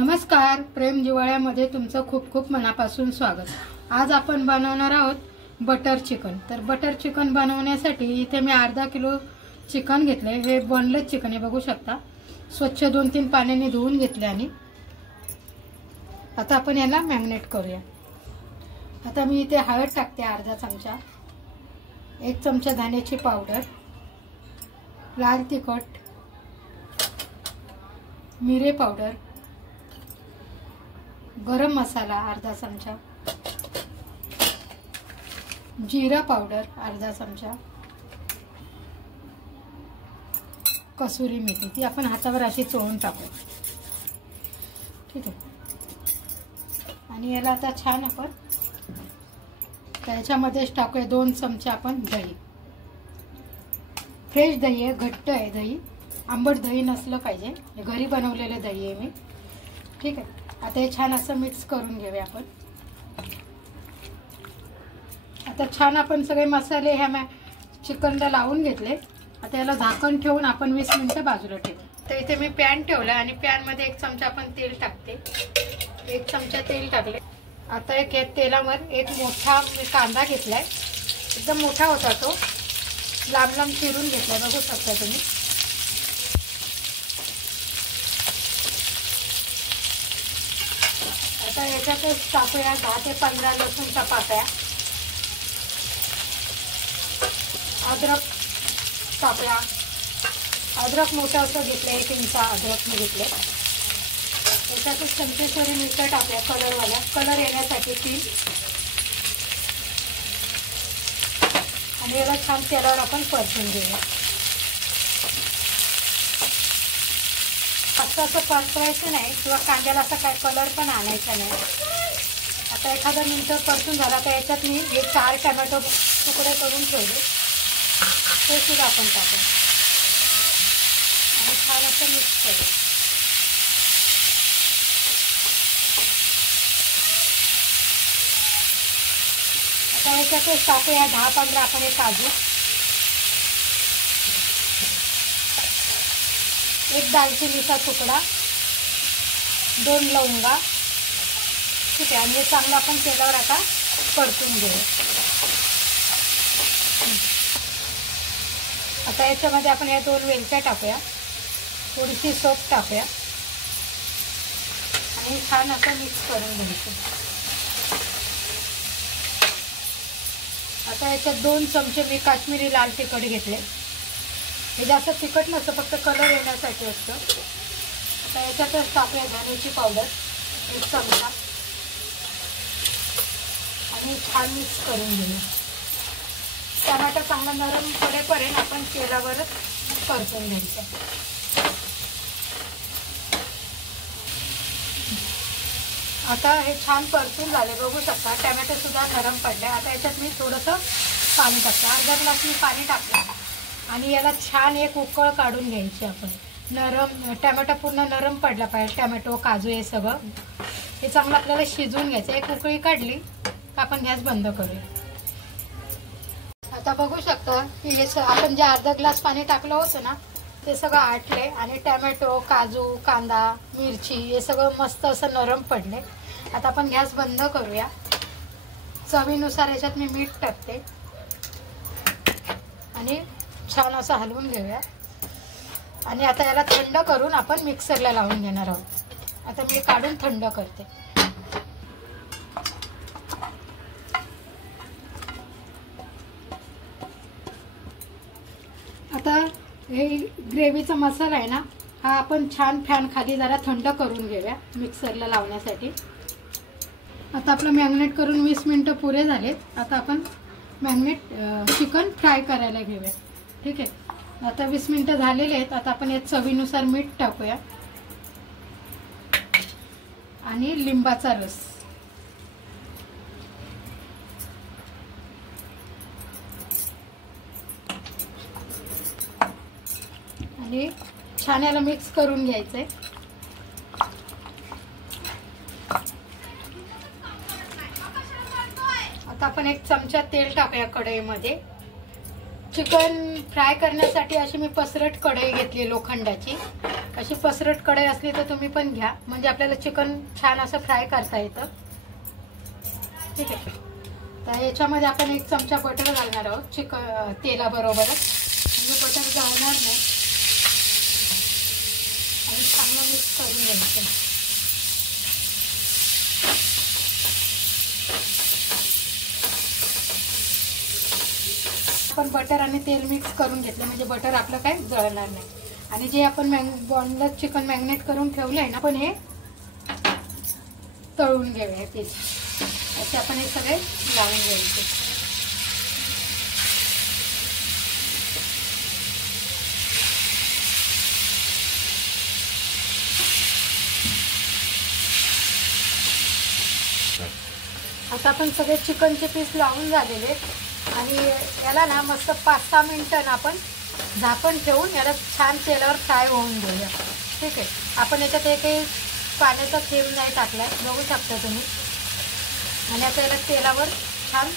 नमस्कार, प्रेम जिवाळ्यामध्ये तुमचं खूप खूप मनापासून स्वागत। आज आपण बनवणार आहोत बटर चिकन। तर बटर चिकन बनवण्यासाठी इथे मी अर्धा किलो चिकन घेतले। हे बोनलेस चिकन आहे, बघू शकता। स्वच्छ 2-3 पाण्याने धुवून घेतले आणि आता आपण याला मॅरिनेट करूया। आता मी इथे हळद टाकते अर्धा चमचा, 1 चमचा धण्याची पावडर, लाल तिखट, मिरे पावडर, गरम मसाला अर्धा चमचा, जीरा पावडर अर्धा चमचा, कसुरी मेथी ती आपण हातावर अशी चोळून टाकू। ठीक आहे। आणि याला आता छान आपण त्याच्यामध्येच टाकूया 2 चमचे आपण दही। फ्रेश दही आहे, घट्ट आहे दही, आंबट दही नसलं पाहिजे, घरी बनवलेले दही आहे मी। ठीक आहे। आता हे छान असं मिक्स करून घेऊया आपण। आता छान आपण सगळे मसाले ह्या चिकनला लावून घेतले। आता याला झाकण ठेवून आपण 20 मिनिटं बाजूला ठेवू। तर इथे मी पॅन ठेवला आणि पॅन मध्ये 1 चमचा आपण तेल टाकते। 1 चमचा तेल टाकले। आता एक तेलावर एक मोठा मी कांदा घेतलाय, एकदम मोठा होता तो, लांब लांब चिरून घेतलाय, बघू शकता तुम्ही। आता याच्यातच टाकूया 10 ते 15 लसूणच्या पाकळ्या, अद्रक टाकूया। अद्रक मोठं असं घेतलं, 1 इंच अद्रक मी घेतले। त्याच्यातच चमचेश्वरी मिरच्या टाकूया, कलर येण्यासाठी 3। आणि याला छान तेलावर आपण परतून घेऊया। असं परतवायचं नाही किंवा कांद्याला असा काय कलर पण आणायचा नाही। आता एखादा मिनिट परतून झाला तर याच्यात मी हे 4 टोमॅटो तुकडे करून ठेवले, ते सुद्धा आपण टाकू आणि छान असं मिक्स करू। आता याच्यातच टाकूया 10-15 आपण हे काजू, 1 दालचिनीचा तुकडा, 2 लवंगा। ठीक आहे। आणि हे चांगलं आपण तेलावर आता परतून घेऊ। आता याच्यामध्ये आपण या 2 वेलच्या टाकूया, थोडीशी सोप टाकूया आणि छान असं मिक्स करून घ्यायचं। आता याच्यात 2 चमचे मी काश्मीरी लाल तिखट घेतले। हे जास्त तिखट नसतं, फक्त कलर येण्यासाठी असतं। आता याच्यातच टाकूया धण्याची पावडर 1 चमचा आणि छान मिक्स करून घेऊया। टमाटा चांगला नरम पडेपर्यंत आपण तेलावरच परतून घ्यायचं। आता हे छान परतून झाले, बघू शकता। टमाटे सुद्धा नरम पडले। आता याच्यात मी थोडंसं पाणी टाकते, अर्धा ग्लास मी पाणी टाकलं आणि याला छान एक उकळ काढून घ्यायची आपण। नरम टमाटा पूर्ण नरम पडला पाहिजे, टमॅटो काजू हे सगळं हे चांगलं आपल्याला शिजवून घ्यायचं। एक उकळी काढली तर आपण गॅस बंद करूया। आता बघू शकता की हे आपण जे अर्धा ग्लास पाणी टाकलं होतं ना, ते सगळं आटले आणि टमॅटो, काजू, कांदा, मिरची हे सगळं मस्त असं नरम पडले। आता आपण गॅस बंद करूया। चवीनुसार याच्यात मी मीठ टाकते आणि छान असं हलवून घेऊया। आणि आता याला थंड करून आपण मिक्सरला लावून घेणार आहोत। आता मी काढून थंड करते। आता हे ग्रेव्हीचा मसाला आहे ना, हा आपण छान फॅन खाली जरा थंड करून घेऊया मिक्सरला लावण्यासाठी। आता आपलं मॅरिनेट करून 20 मिनिटं पुरे झालेत। आता आपण चिकन फ्राय करायला घेऊया। ठीक आहे। आता 20 मिनिटं झालेले आहेत। आता आपण यात चवीनुसार मीठ टाकूया आणि लिंबाचा रस, आणि छान याला मिक्स करून घ्यायचंय। आता आपण 1 चमचा तेल टाकूया कढईमध्ये। चिकन फ्राय करण्यासाठी अशी मी पसरट कढई घेतली लोखंडाची, अशी पसरट कढई असली तर तुम्ही पण घ्या, म्हणजे आपल्याला चिकन छान असं फ्राय करता येतं. ठीक आहे. तर याच्यामध्ये आपण 1 चमचा बटर घालणार आहोत चिकन तेलाबरोबरच, म्हणजे बटर जळणार नाही. आणि चांगलं मिक्स करून घ्यायचं. आपण बटर आणि तेल मिक्स करून घेतलं म्हणजे बटर आपलं काय जळणार नाही. आणि जे आपण बोनलेस चिकन मॅरिनेट करून ठेवलंय ना, आपण हे तळून घेऊया. हे पीस असे आपण हे सगळे लावून घ्यायचे. आता आपण सगळे चिकनचे पीस लावून झालेले आणि याला ना मस्त 5-6 मिनिटं आपण झाकण ठेवून याला छान तेलावर फ्राय होऊन घेऊया. ठीक आहे. आपण याच्यात काही पाण्याचा थेंब नाही टाकलाय, बघू शकता तुम्ही. आणि आता याला तेलावर छान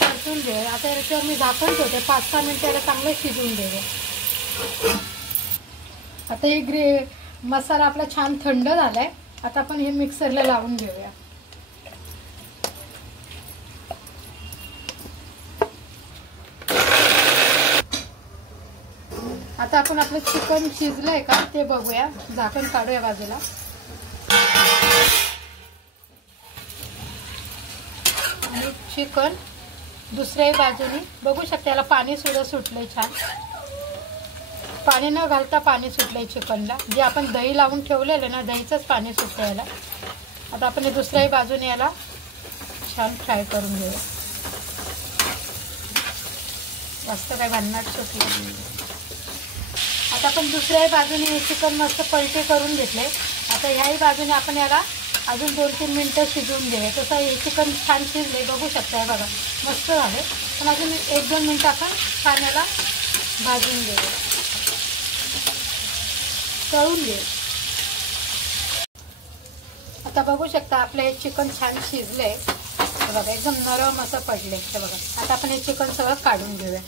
परतून घेऊया. आता याच्यावर मी झाकण ठेवते, 5-6 मिनिटं याला चांगलं शिजवून देऊया. आता हे मसाला आपला छान थंड झालाय. आता आपण हे मिक्सरला लावून घेऊया. आता आपण आपलं चिकन शिजलंय का ते बघूया. झाकण काढूया बाजूला. आणि चिकन दुसऱ्याही बाजूने बघू शकता, याला पाणी सुद्धा सुटलंय छान. पाणी न घालता पाणी सुटलंय चिकनला. जे आपण दही लावून ठेवलेलं ना, दहीचंच पाणी सुटतं याला. आता आपण हे दुसऱ्याही बाजूने याला छान फ्राय करून घेऊया. जास्त काय भन्नाट सुटलं. आता आपण दुसऱ्याही बाजूने चिकन मस्त पलटे करून घेतले. आता ह्याही बाजूने आपण याला अजून 2-3 मिनिटं शिजवून घेऊया. तसं हे चिकन छान शिजले, बघू शकता. बघा मस्त झाले. पण अजून 1-2 मिनिटं आपण छान याला भाजून घेऊया, तळून घेऊ. आता बघू शकता आपलं हे चिकन छान शिजले. बघा एकदम नरम असं पडले. बघा आता आपण हे चिकन सगळं काढून घेऊया.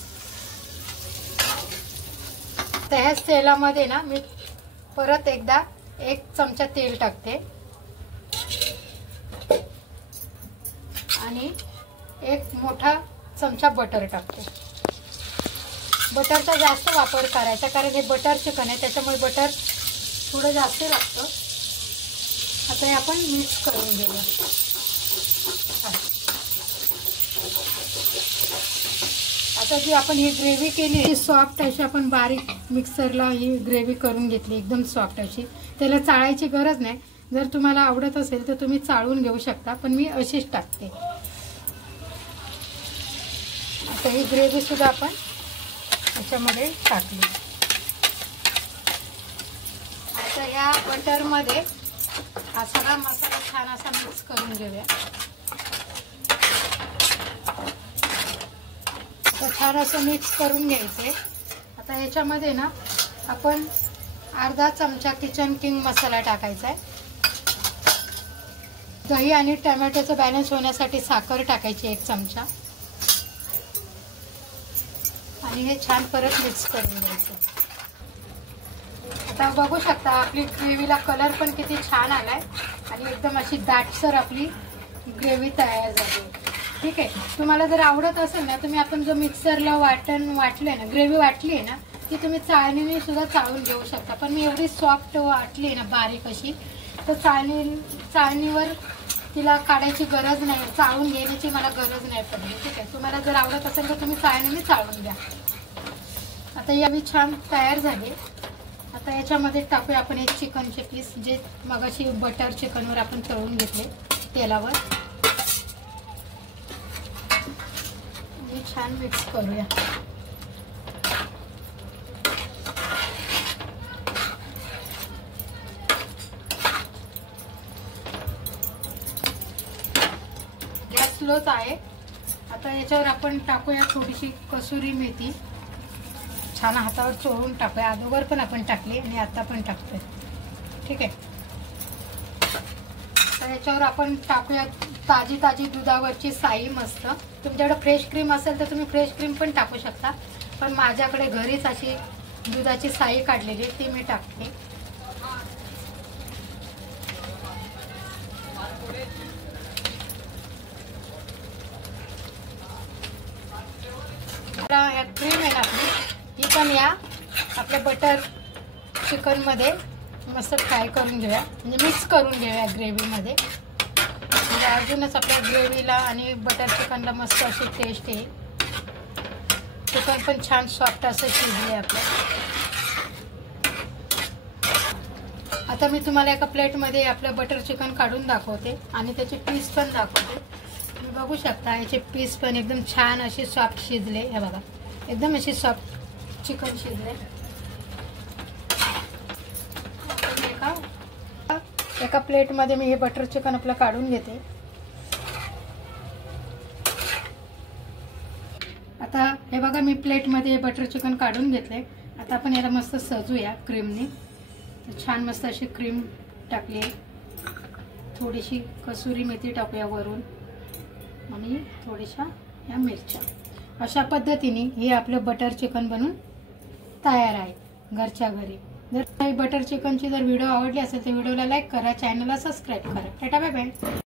तर ह्याच तेलामध्ये ना मी परत एकदा 1 चमचा तेल टाकते आणि 1 मोठा चमचा बटर टाकते. बटरचा जास्त वापर करायचा, कारण हे बटर चिकन आहे त्याच्यामुळे बटर थोडं जास्त लागतं. आता हे आपण मिक्स करून घेऊया. आता जी आपण ही ग्रेव्ही केली ती सॉफ्ट अशी आपण बारीक मिक्सरला ही ग्रेव्ही करून घेतली, एकदम सॉफ्ट अशी. त्याला चाळायची गरज नाही. जर तुम्हाला आवडत असेल तर तुम्ही चाळून घेऊ शकता, पण मी अशीच टाकते. आता ही ग्रेव्ही सुद्धा आपण याच्यामध्ये टाकली. आता या बटरमध्ये हा सगळा मसाला छान असा मिक्स करून घेऊया. छान असं मिक्स करून घ्यायचे. आता याच्यामध्ये ना आपण अर्धा चमचा किचन किंग मसाला टाकायचा आहे. दही आणि टोमॅटोचं बॅलन्स होण्यासाठी साखर टाकायची 1 चमचा. आणि हे छान परत मिक्स करून घ्यायचं. आता बघू शकता आपली ग्रेव्हीला कलर पण किती छान आलाय आणि एकदम अशी दाटसर आपली ग्रेव्ही तयार झाली. ठीक आहे. तुम्हाला जर आवडत असेल ना, तुम्ही आपण जो मिक्सरला वाटले ना, ग्रेव्ही वाटली आहे ना, ती तुम्ही चाळणीने सुद्धा चाळून घेऊ शकता. पण मी एवढी सॉफ्ट वाटली आहे ना बारीक अशी, तर चाळणीवर तिला काढायची गरज नाही, चाळून घेण्याची मला गरज नाही पडली. ठीक आहे. तुम्हाला जर आवडत असेल तर तुम्ही चाळणीने चाळून घ्या. आता यावी छान तयार झाली. आता याच्यामध्ये टाकूया आपण एक चिकनचे पीस, जे मगाशी बटर चिकनवर आपण तळून घेतले तेलावर. छान मिक्स करूया. गॅस स्लोच आहे. आता याच्यावर आपण टाकूया थोडीशी कसुरी मेथी. छान हातावर चोळून टाकूया. अगोदर पण आपण टाकली आणि आता पण टाकतोय. ठीक आहे. तर याच्यावर आपण टाकूया ताजी दुधावरची साई मस्त. तुमच्याकडे फ्रेश क्रीम असेल तर तुम्ही फ्रेश क्रीम पण टाकू शकता, पण माझ्याकडे घरीच अशी दुधाची साई काढलेली ती मी टाकते. ह्या क्रीम आहे ना आपली, ही पण या आपल्या बटर चिकनमध्ये मस्त फ्राय करून घेऊया, म्हणजे मिक्स करून घेऊया ग्रेव्हीमध्ये. म्हणजे अजूनच आपल्या ग्रेव्हीला आणि बटर चिकनला मस्त अशी टेस्ट येईल. चिकन पण छान सॉफ्ट असं शिजले आपलं. आता मी तुम्हाला एका प्लेटमध्ये आपलं बटर चिकन काढून दाखवते आणि त्याचे पीस पण दाखवते. तुम्ही बघू शकता याचे पीस पण एकदम छान असे सॉफ्ट शिजले. हे बघा एकदम अशी सॉफ्ट चिकन शिजले. एका प्लेटमध्ये मी हे बटर चिकन आपलं काढून घेते. आता हे बघा मी प्लेटमध्ये बटर चिकन काढून घेतले. आता आपण याला मस्त सजूया क्रीमने. छान मस्त अशी क्रीम टाकली आहे. थोडीशी कसुरी मेथी टाकूया वरून आणि थोड्याशा या मिरच्या. अशा पद्धतीने हे आपलं बटर चिकन बनून तयार आहे घरच्या घरी. जर बटर चिकनची जर व्हिडिओ आवडली असेल तर व्हिडिओला लाईक करा, चॅनलला सबस्क्राईब करा. Tata bye bye.